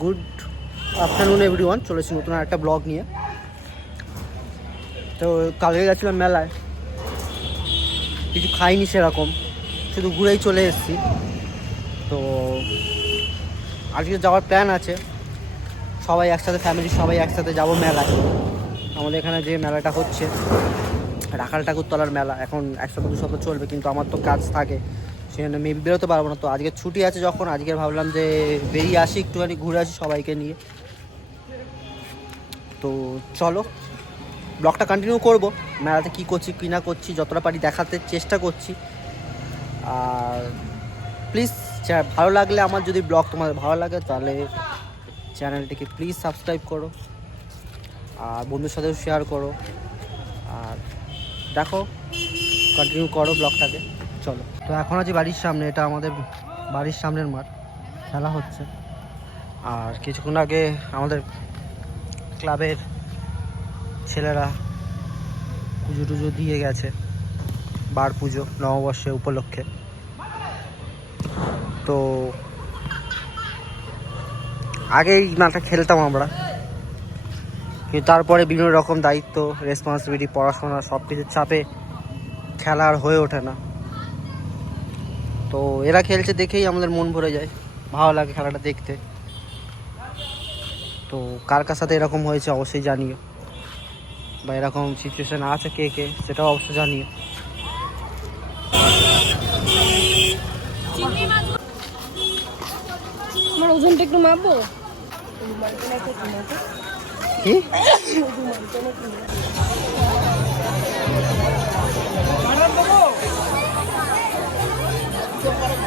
Good afternoon every one চলেছি নতুন একটা ব্লগ নিয়ে। তো কালকে গেছিলাম মেলায়। কিছু খাইনি সেরকম। শুধু ঘুরেই চলে এসেছি। তো আজকে যাওয়ার প্ল্যান আছে। সবাই একসাথে ফ্যামিলি সবাই একসাথে যাব মেলায়। আমাদের এখানে যে মেলাটা হচ্ছে, রাখাল ঠাকুরতলার মেলা। এখন এক সপ্তাহ দু সপ্তাহ চলবে, কিন্তু আমার তো কাজ থাকে। সেখানে মেবি বেরোতে পারব না। তো আজকে ছুটি আছে যখন, আজকে ভাবলাম যে বেরিয়ে আসি, একটুখানি ঘুরে আসি সবাইকে নিয়ে। তো চলো, ব্লগটা কন্টিনিউ করব। মেলাতে কী করছি, কী না করছি, যতটা পারি দেখাতে চেষ্টা করছি। আর প্লিজ ভালো লাগলে আমার যদি ব্লগ তোমাদের ভালো লাগে, তাহলে চ্যানেলটিকে প্লিজ সাবস্ক্রাইব করো। আর বন্ধুর সাথেও শেয়ার করো। আর দেখো কন্টিনিউ করো ব্লগটাকে। চলো। তো এখন আছি বাড়ির সামনে, এটা আমাদের বাড়ির সামনের মাঠ। খেলা হচ্ছে। আর কিছুক্ষণ আগে আমাদের ক্লাবের ছেলেরা পুজো টুজো দিয়ে গেছে। বার পুজো নববর্ষে উপলক্ষে। তো আগেই মাঠে খেলতাম আমরা। কিন্তু তারপরে বিভিন্ন রকম দায়িত্ব রেসপন্সিবিলিটি পড়াশোনা সব কিছুর চাপে খেলা আর হয়ে ওঠে না। তো এরা খেলছে দেখেই আমাদের মন ভরে যায়। ভালো লাগে খেলাটা দেখতে। তো কার কার সাথে এরকম হয়েছে অবশ্যই জানিও। বা এরকম সিচুয়েশান আছে কে কে সেটাও অবশ্যই জানিও। আমার ওজনটা একটু মাপবো? কি?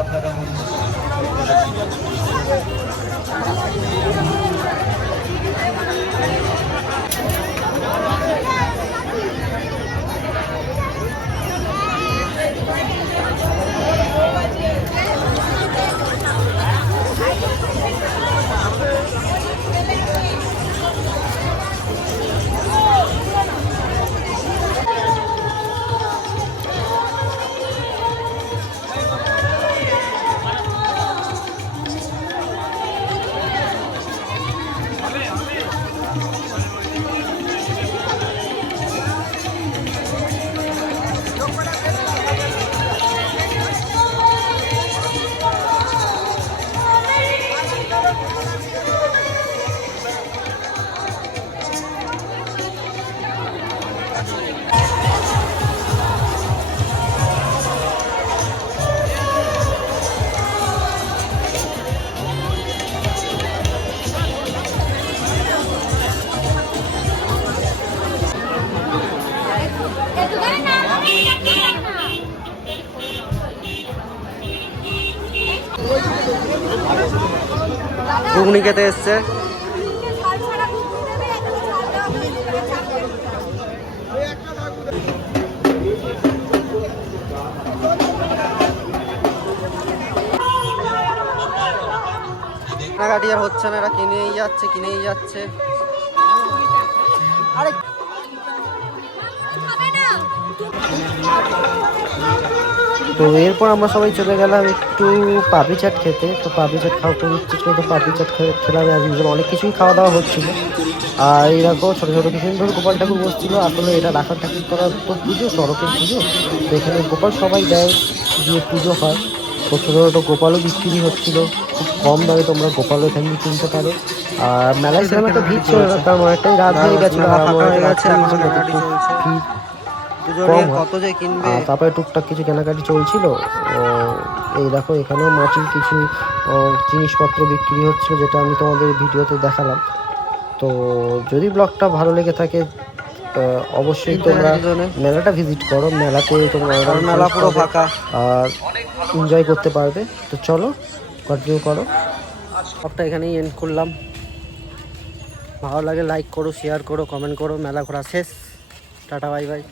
আপনারা ঘুগনি খেতে এসছে। কেনাকাটি আর হচ্ছে না এরা কিনেই যাচ্ছে কিনেই যাচ্ছে। আরে তো এরপর আমরা সবাই চলে গেলাম একটু পাপড়ি চাট খেতে। তো পাপড়ি চাট খাওয়া খুব ইচ্ছে ছিল, তো পাপড়ি চাট খেলাম অনেক কিছুই খাওয়া দাওয়া হচ্ছিল। আর এরকম ছোটো ছোটো কিছু ধরে, গোপাল ঠাকুর বসছিল। আসলে এটা রাখার ঠাকুর করার তো পুজো সড়কের পুজো। তো এখানে গোপাল সবাই দেয় দিয়ে পুজো হয়। তো ছোটো ছোটো গোপালও বিক্রি হচ্ছিল। খুব কম দামে তোমরা গোপালও এখান থেকে কিনতে পারো। আর মেলায় সেরকম একটা ভিড় ছিল না, কারণ অনেকটাই রাত হয়ে গেছিল কম হয়। আর তারপরে টুকটাক কিছু কেনাকাটি চলছিল। এই দেখো এখানেও মাটির কিছু জিনিসপত্র বিক্রি হচ্ছিল যেটা আমি তোমাদের ভিডিওতে দেখালাম। তো যদি ব্লগটা ভালো লেগে থাকে অবশ্যই তোমরা মেলাটা ভিজিট করো। মেলাতে তোমরা মেলা পুরো ফাঁকা। আর এনজয় করতে পারবে। তো চলো কন্টিনিউ করো। ব্লগটা এখানেই এন্ড করলাম। ভালো লাগে লাইক করো শেয়ার করো কমেন্ট করো। মেলা ঘোরা শেষ। Tata bye bye